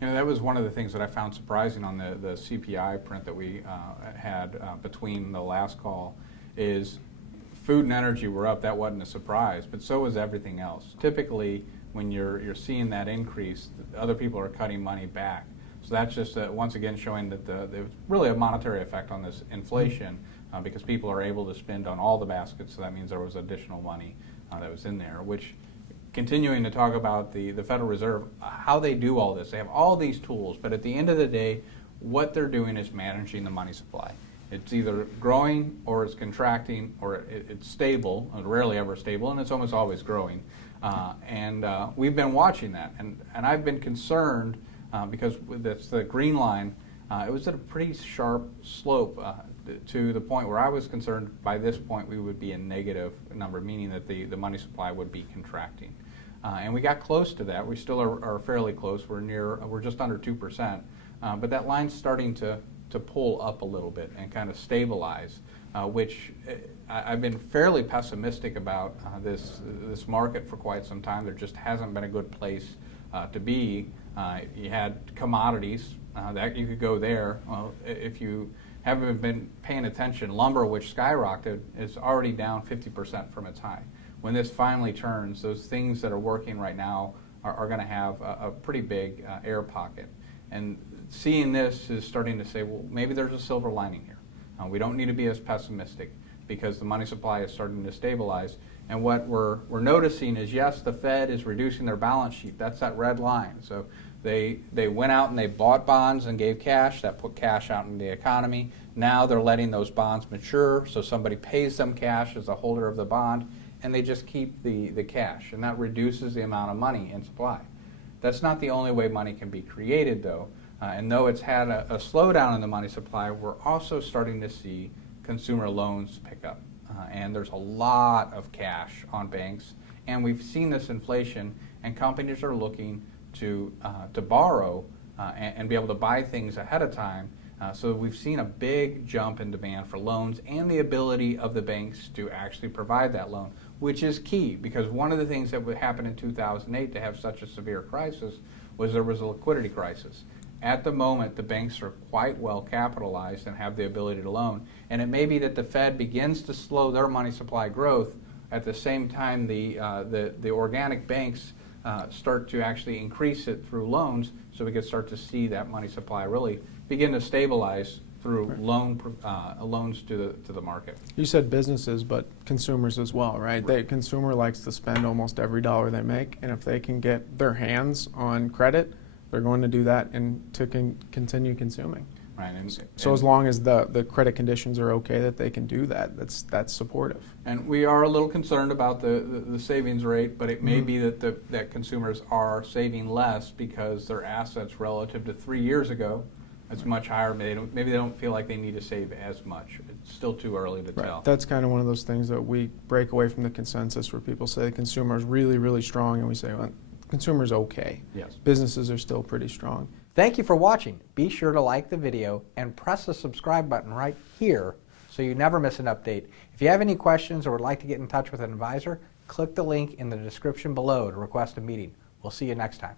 That was one of the things that I found surprising on the CPI print that we had between the last call is food and energy were up. That wasn't a surprise, but so was everything else. Typically, when you're seeing that increase, other people are cutting money back. So that's just once again showing that there's really a monetary effect on this inflation because people are able to spend on all the baskets. So that means there was additional money that was in there, which continuing to talk about the Federal Reserve, how they do all this. They have all these tools, but at the end of the day, what they're doing is managing the money supply. It's either growing or it's contracting or it's stable, rarely ever stable, and it's almost always growing. We've been watching that, and I've been concerned because that's the green line. It was at a pretty sharp slope to the point where I was concerned by this point we would be a negative number, meaning that the money supply would be contracting. And we got close to that. We still are fairly close. We're just under 2%. But that line's starting to pull up a little bit and kind of stabilize, which I've been fairly pessimistic about this market for quite some time. There just hasn't been a good place to be. You had commodities that you could go there. Well, if you haven't been paying attention, lumber, which skyrocketed, is already down 50% from its high. When this finally turns, those things that are working right now are going to have a pretty big air pocket. And seeing this is starting to say, well, maybe there's a silver lining here. We don't need to be as pessimistic because the money supply is starting to stabilize. And what we're noticing is, yes, the Fed is reducing their balance sheet. That's that red line. So they went out and they bought bonds and gave cash. That put cash out in the economy. Now they're letting those bonds mature, so somebody pays them cash as a holder of the bond, and they just keep the cash. And that reduces the amount of money in supply. That's not the only way money can be created, though. And though it's had a slowdown in the money supply, we're also starting to see consumer loans pick up. And there's a lot of cash on banks. And we've seen this inflation, and companies are looking to borrow and be able to buy things ahead of time. So we've seen a big jump in demand for loans and the ability of the banks to actually provide that loan, which is key because one of the things that would happen in 2008 to have such a severe crisis was there was a liquidity crisis. At the moment, the banks are quite well capitalized and have the ability to loan. And it may be that the Fed begins to slow their money supply growth at the same time the organic banks start to actually increase it through loans, so we can start to see that money supply really begin to stabilize through loans to the market. You said businesses, but consumers as well, right? The consumer likes to spend almost every dollar they make, and if they can get their hands on credit, they're going to do that and to continue consuming. Right. So as long as the credit conditions are okay that they can do that, that's supportive. And we are a little concerned about the savings rate, but it may be that consumers are saving less because their assets relative to 3 years ago, it's much higher. Maybe they don't feel like they need to save as much. It's still too early to tell. That's kind of one of those things that we break away from the consensus where people say the consumer is really, really strong, and we say, well, consumer's okay. Yes. Businesses are still pretty strong. Thank you for watching. Be sure to like the video and press the subscribe button right here so you never miss an update. If you have any questions or would like to get in touch with an advisor, click the link in the description below to request a meeting. We'll see you next time.